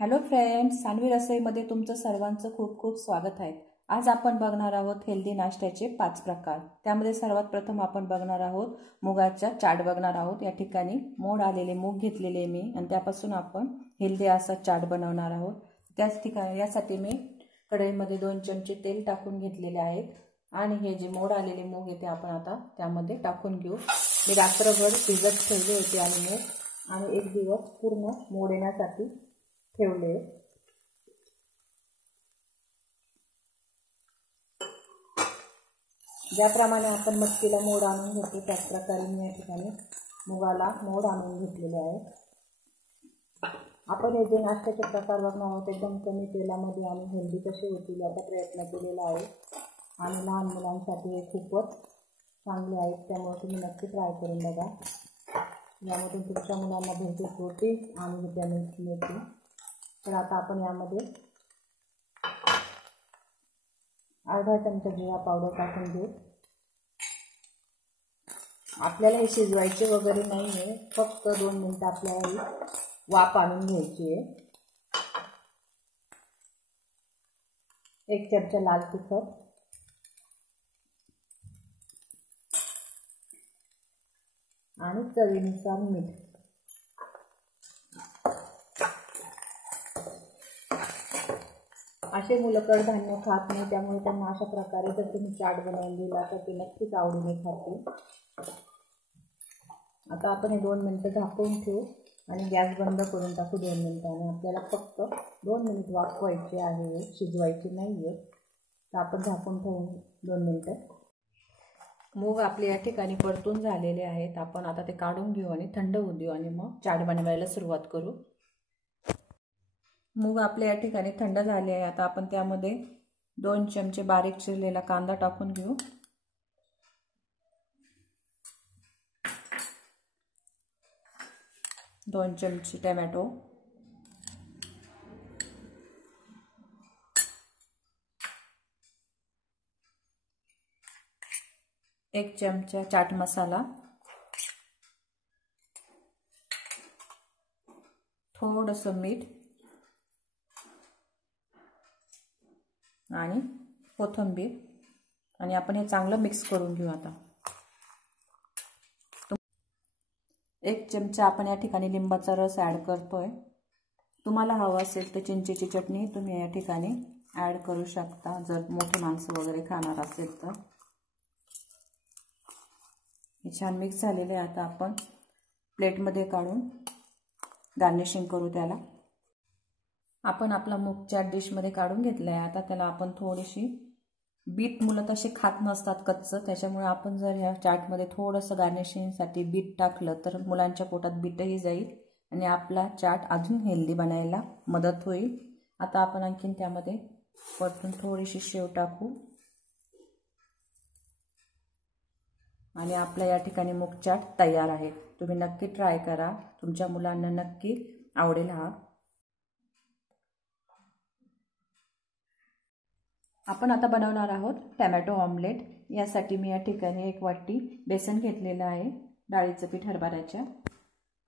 Hello friends, Saanvi रसोईमध्ये तुमचं सर्वांचं खूप खूप स्वागत आहे। आज आपण बघणार आहोत हेल्दी नाश्त्याचे 5 प्रकार। त्यामध्ये सर्वात प्रथम आपण बघणार आहोत मुगाचा चाट बघणार आहोत। या ठिकाणी मोड आलेले मूग घेतलेले मी आणि त्यापासून आपण हेल्दी असा चाट बनवणार आहोत। त्याच ठिकाणी यासाठी मी कढईमध्ये 2 चमचे तेल टाकून घेतलेले आहेत आणि हे जे मोड आलेले मूग आहे ते आपण आता त्यामध्ये टाकून घेऊ। मी रात्रभर भिजत ठेवले होते आणि मूग आणि एक दिवस पूर्ण मोड येण्यासाठी ठेवले। ज्याप्रमाणे आपण मटकीला मोड आणून घेतो त्याच प्रकारे मी या ठिकाणी मुगाला मोड आणून घेतलेले आहे। आपण हे जे नाश्त्याचे प्रकार बघणार आहोत एकदम कमी तेलामध्ये आणि हेल्दी कसे होतील याचा प्रयत्न केलेला आहे आणि लहान मुलांसाठी हे खूपच चांगले आहेत, त्यामुळे तुम्ही नक्की ट्राय करून बघा। यामधून तुमच्या मुलांना भरपूर प्रोटीन आणि व्हिटॅमिन्स मिळतील। तर आता आपण यामध्ये अर्धा चमचा जिरा पावडर टाकून घेऊ। आपल्याला हे शिजवायचे वगैरे नाही आहे, फक्त 2 मिनिटं आपल्याला वाफ आणून घ्यायची आहे। 1 चमचा लाल तिखट, आणि चवीनुसार मीठ। असे मुलं कडधान्य खात नाही, त्यामुळे त्यांना अशा प्रकारे जर तुम्ही चाट बनवून दिला तर ते नक्कीच आवडीने खातील। आता आपण हे 2 मिनिटं झाकून ठेवू आणि गॅस बंद करून टाकू 2 मिनिटांनी। आपल्याला फक्त 2 मिनिट वाफवायचे आहे, शिजवायचे नाही आहे। तर आपण झाकून ठेवून 2 मिनिटं। मूग आपले या ठिकाणी परतून झालेले आहेत। आपण आता ते काढून घेऊ आणि थंड होऊ देऊ आणि मग चाट बनवायला सुरुवात करू। मूग आपल्या या ठिकाणी थंड झाले आहे। आता आपण त्यामध्ये 2 चमचे बारीक चिरलेला कांदा टाकून घेऊ। 2 चमचे टोमॅटो, 1 चमचा चाट मसाला, थोडंसं मीठ आणि कोथिंबीर, आणि आपण हे चांगलं मिक्स करून घेऊ। आता 1 चमचा आपण या ठिकाणी लिंबाचा रस ॲड करतोय। तुम्हाला हवं असेल तर चिंचेची चटणी तुम्ही या ठिकाणी ॲड करू शकता, जर मोठी माणसं वगैरे खाणार असेल तर। हे छान मिक्स झालेले आहे। आता आपण प्लेटमध्ये काढून गार्निशिंग करू त्याला। आपण आपला मूग चाट डिशमध्ये काढून घेतला आहे। आता त्याला आपण थोडीशी बीट, मुलं तसे खात नसतात कच्चं, त्याच्यामुळे आपण जर ह्या चाटमध्ये थोडंसं गार्निशिंगसाठी बीट टाकलं तर मुलांच्या पोटात बीटही जाईल आणि आपला चाट अजून हेल्दी बनायला मदत होईल। आता आपण आणखीन त्यामध्ये परतून थोडीशी शेव टाकू आणि आपल्या या ठिकाणी मूग चाट तयार आहे। तुम्ही नक्की ट्राय करा, तुमच्या मुलांना नक्की आवडेल हा। आपण आता बनवणार आहोत टोमॅटो ऑमलेट। यासाठी मी या ठिकाणी 1 वाटी बेसन घेतलेलं आहे, डाळीचं पीठ हरभऱ्याच्या।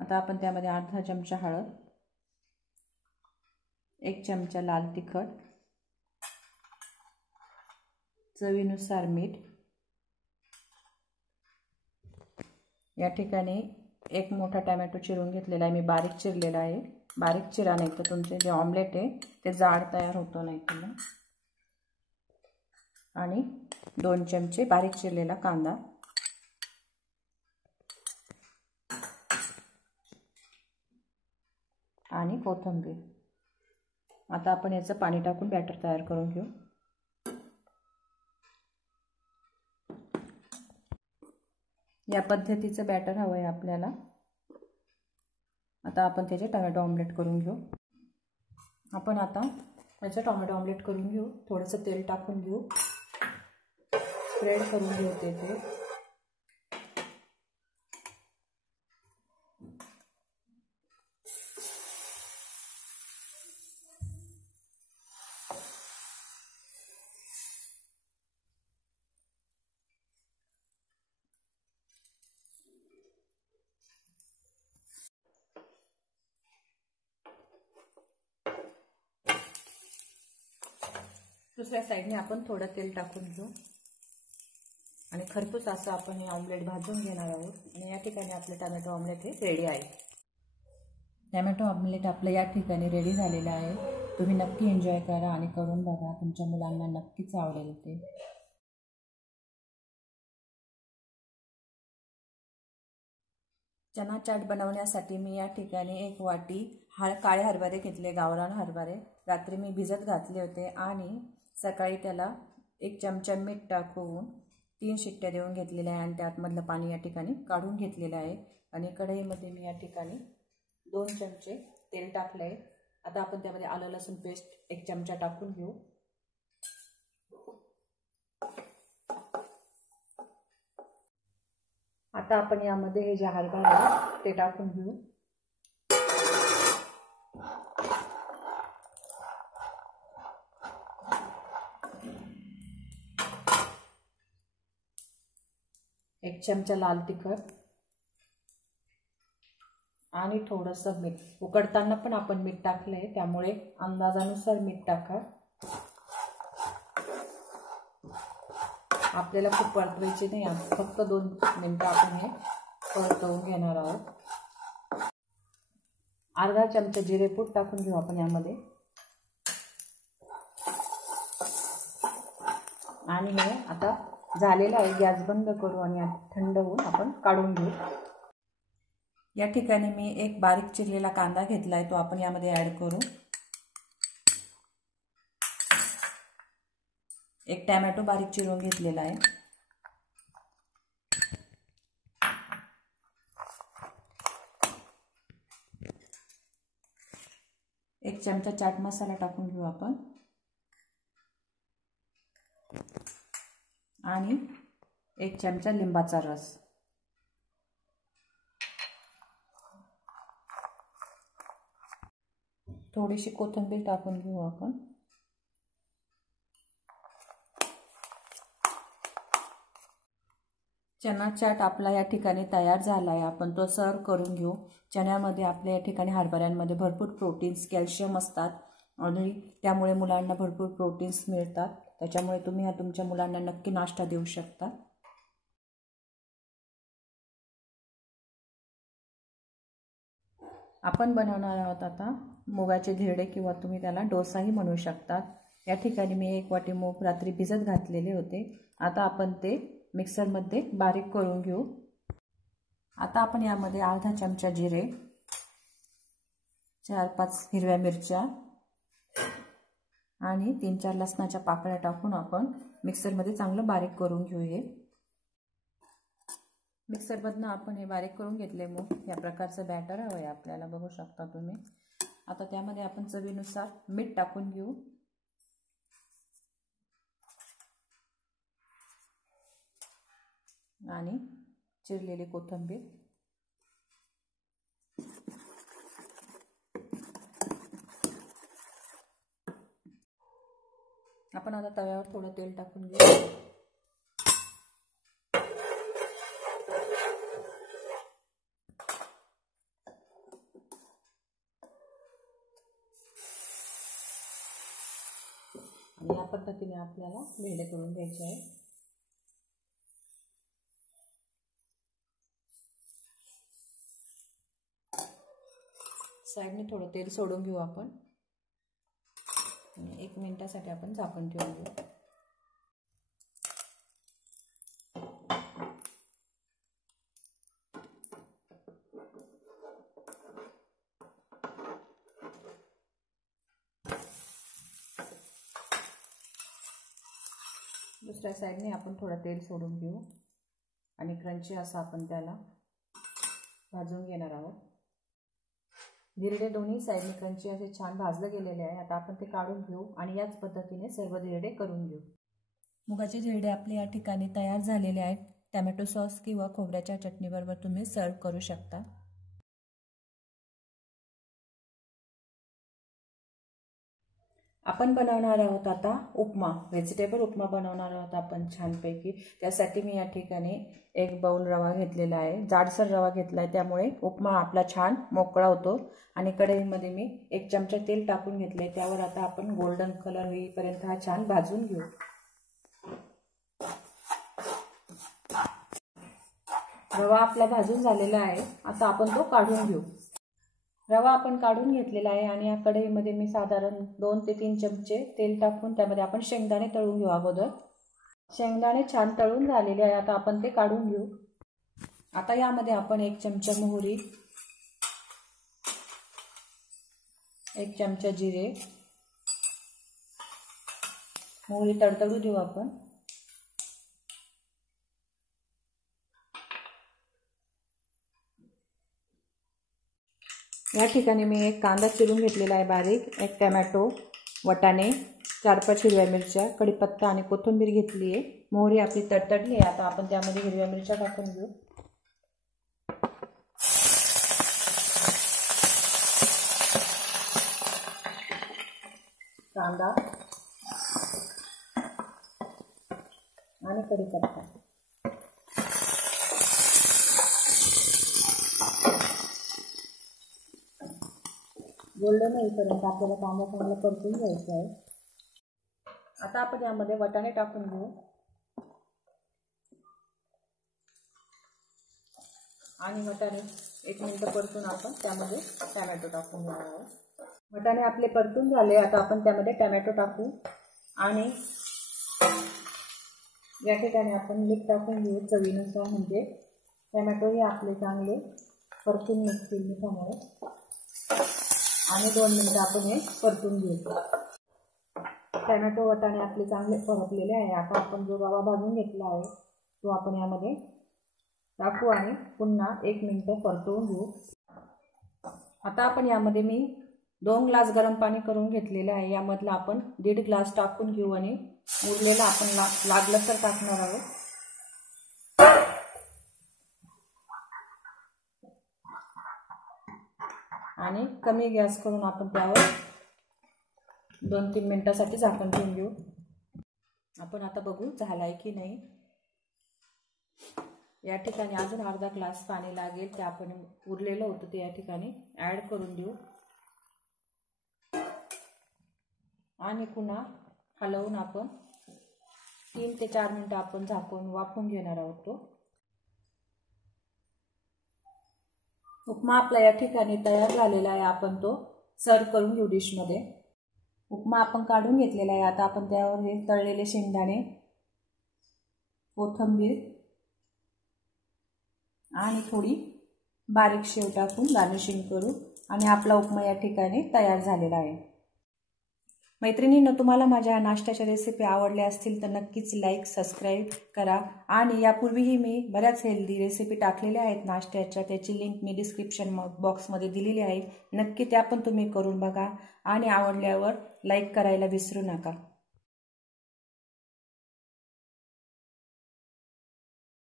आता आपण त्यामध्ये अर्धा चमचा हळद, 1 चमचा लाल तिखट, चवीनुसार मीठ, या ठिकाणी 1 मोठा टोमॅटो चिरून घेतलेला आहे, मी बारीक चिरलेला आहे। बारीक चिरा, नाही तर तुमचे जे ऑमलेट आहे ते जाड तयार होतो नाही तर। आणि 2 चमचे बारीक चिरलेला कांदा आणि कोथिंबीर। आता आपण याचं पाणी टाकून बॅटर तयार करून घेऊ। या पद्धतीचं बॅटर हवं आहे आपल्याला। आता आपण त्याचे टोमॅटो ऑमलेट करून घेऊ। आपण आता त्याचं टोमॅटो ऑमलेट करून घेऊ। थोडंसं तेल टाकून घेऊ, स्प्रेड करून घेऊ ते। दुसऱ्या साईडने आपण थोडं तेल टाकून घेऊ आणि खरपूस असं आपण हे ऑमलेट भाजून घेणार आहोत. आणि या ठिकाणी आपले टमॅटो ऑमलेट हे रेडी आहे. टमॅटो ऑमलेट आपलं या ठिकाणी रेडी झालेलं आहे. तुम्ही नक्की एन्जॉय करा आणि करून बघा, तुमच्या मुलांना नक्कीच आवडेल ते. चना चाट बनवण्यासाठी मी या ठिकाणी 1 वाटी काळे हरभरे घेतले, गावरान हरभरे. रात्री मी भिजत घातले होते आणि सकाळी त्याला 1 चमचा मीठ टाकून 3 शिट्ट्या देऊन घेतलेल्या आहे आणि त्यातमधलं पाणी या ठिकाणी काढून घेतलेलं आहे. आणि कढईमध्ये मी या ठिकाणी 2 चमचे तेल टाकलं आहे. आता आपण त्यामध्ये आलं लसूण पेस्ट 1 चमचा टाकून घेऊ. आता आपण यामध्ये हे जे हरभरे आहे ते टाकून घेऊ. एक चमचा लाल तिखट आणि थोडंसं मीठ. उकडताना पण आपण मीठ टाकलंय, त्यामुळे अंदाजानुसार मीठ टाका. आपल्याला खूप परतवायचे नाही, फक्त 2 मिनिटं आपण हे परतवून घेणार आहोत. अर्धा चमचा जिरेपूड टाकून घेऊ आपण यामध्ये. आणि हे आता झालेलं आहे. गॅस बंद करू आणि थंड होऊन आपण काढून घेऊ. या ठिकाणी मी 1 बारीक चिरलेला कांदा घेतला आहे, तो आपण यामध्ये ॲड करू. 1 टोमॅटो बारीक चिरून घेतलेला आहे. 1 चमचा चाट मसाला टाकून घेऊ आपण. आणि 1 चमचा लिंबाचा रस. थोडीशी कोथिंबीर टाकून घेऊ आपण. चना चाट आपला या ठिकाणी तयार झाला आहे. आपण तो सर्व करून घेऊ. चण्यामध्ये आपल्या या ठिकाणी हरभऱ्यांमध्ये भरपूर प्रोटीन्स, कॅल्शियम असतात आणि त्यामुळे मुलांना भरपूर प्रोटीन्स मिळतात. त्याच्यामुळे तुम्ही हा तुमच्या मुलांना नक्की नाश्ता देऊ शकता. आपण बनवणार आहोत आता मुगाचे धिरडे, किंवा तुम्ही त्याला डोसाही म्हणू शकतात. या ठिकाणी मी 1 वाटी मूग रात्री भिजत घातलेले होते. आता आपण ते मिक्सरमध्ये बारीक करून घेऊ. आता आपण यामध्ये अर्धा चमचा जिरे, 4-5 हिरव्या मिरच्या आणि 3-4 लसणाच्या पाकळ्या टाकून आपण मिक्सरमध्ये चांगलं बारीक करून घेऊ. हे मिक्सरमधनं आपण हे बारीक करून घेतले मूग. या प्रकारचं बॅटर हवं आहे आपल्याला, बघू शकता तुम्ही. आता त्यामध्ये आपण चवीनुसार मीठ टाकून घेऊ. आणि चिरलेली कोथिंबीर. आपण आता तव्यावर थोडं तेल टाकून घेऊ. आणि या पद्धतीने आपल्याला धिरडे करून घ्यायचे आहे. साईडने थोडं तेल सोडून घेऊ आपण. 1 मिनिटासाठी आपण झाकण ठेवून घेऊ. दुसऱ्या साईडने आपण थोडं तेल सोडून घेऊ आणि क्रंची असं आपण त्याला भाजून घेणार आहोत. धिरडे दोन्ही साईडने क्रंची असे छान भाजले गेलेले आहे. आता आपण ते काढून घेऊ आणि याच पद्धतीने सर्व धिरडे करून घेऊ. मुगाचे धिरडे आपले या ठिकाणी तयार झालेले आहेत. टोमॅटो सॉस किंवा खोबऱ्याच्या चटणीबरोबर तुम्ही सर्व करू शकता. आपण बनवणार आहोत आता उपमा, व्हेजिटेबल उपमा बनवणार आहोत आपण छानपैकी। त्यासाठी मी या ठिकाणी 1 बाउल रवा घेतलेला आहे, जाडसर रवा घेतला आहे, त्यामुळे उपमा आपला छान मोकळा होतो। आणि कढईमध्ये मी 1 चमचा तेल टाकून घेतले, त्यावर आता आपण गोल्डन कलर होईपर्यंत हा छान भाजून घेऊ। रवा आपला भाजून झालेला आहे, आता आपण तो काढून घेऊ। रवा आपण काढून घेतलेला आहे आणि या कढईमध्ये मी साधारण 2 ते 3 चमचे तेल टाकून त्यामध्ये आपण शेंगदाणे तळून घेऊ अगोदर। शेंगदाणे छान तळून झालेले आहे, आता आपण ते काढून घेऊ। आता यामध्ये आपण 1 चमचा मोहरी, 1 चमचा जिरे, मोहरी तडतडू देऊ आपण। या ठिकाणी मी 1 कांदा चिरून घेतलेला आहे बारीक, 1 टोमॅटो, वाटाणे, 4-5 हिरव्या मिरच्या, कढीपत्ता आणि कोथिंबीर घेतली आहे। मोहरी आपली तडतडली आहे, आता आपण त्यामध्ये हिरव्या मिरच्या टाकून घेऊ। कांदा आणि कढीपत्ता गोल्डन होईपर्यंत आपल्याला कांदा चांगला परतून घ्यायचा आहे। आता आपण यामध्ये वाटाणे टाकून घेऊ आणि वाटाणे 1 मिनिट परतून आपण त्यामध्ये टोमॅटो टाकून घेणार आहोत। वाटाणे आपले परतून झाले, आता आपण त्यामध्ये टोमॅटो टाकू आणि या ठिकाणी आपण मीठ टाकून घेऊ चवीनुसार, म्हणजे टोमॅटो हे आपले चांगले परतून निघतील मिठामुळे। आणि 2 मिनिटं आपण हे परतून घेऊ। टोमॅटो वाटाणे आपले चांगले परतलेले आहे, आता आपण जो रवा भाजून घेतला आहे तो आपण यामध्ये टाकू आणि पुन्हा 1 मिनिट परतवून घेऊ। आता आपण यामध्ये मी 2 ग्लास गरम पाणी करून घेतलेले आहे, यामधला आपण 1.5 ग्लास टाकून घेऊ आणि उरलेला आपण लागलं तर टाकणार आहोत। आणि कमी गॅस करून आपण त्यावर 2-3 मिनिटांसाठी झाकण ठेवून घेऊ। आपण आता बघू झालाय की नाही। या ठिकाणी अजून अर्धा ग्लास पाणी लागेल, ते आपण उरलेलं होतं ते या ठिकाणी ऍड करून देऊ आणि पुन्हा हलवून आपण 3 ते 4 मिनिटं आपण झाकून वाफवून घेणार आहोत तो उपमा। आपला या ठिकाणी तयार झालेला आहे, आपण तो सर्व करून घेऊ डिशमध्ये। उपमा आपण काढून घेतलेला आहे, आता आपण त्यावर हे तळलेले शेंगदाणे, कोथिंबीर आणि थोडी बारीक शेव टाकून गार्निशिंग करू आणि आपला उपमा या ठिकाणी तयार झालेला आहे। मैत्रिणींनो, तुम्हाला माझ्या नाश्त्याच्या रेसिपी आवडल्या असतील तर नक्कीच लाईक, सबस्क्राईब करा। आणि यापूर्वीही मी बऱ्याच हेल्दी रेसिपी टाकलेल्या आहेत नाश्त्याच्या, त्याची लिंक मी डिस्क्रिप्शन बॉक्समध्ये दिलेली आहे, नक्की त्या पण तुम्ही करून बघा आणि आवडल्यावर लाईक करायला विसरू नका।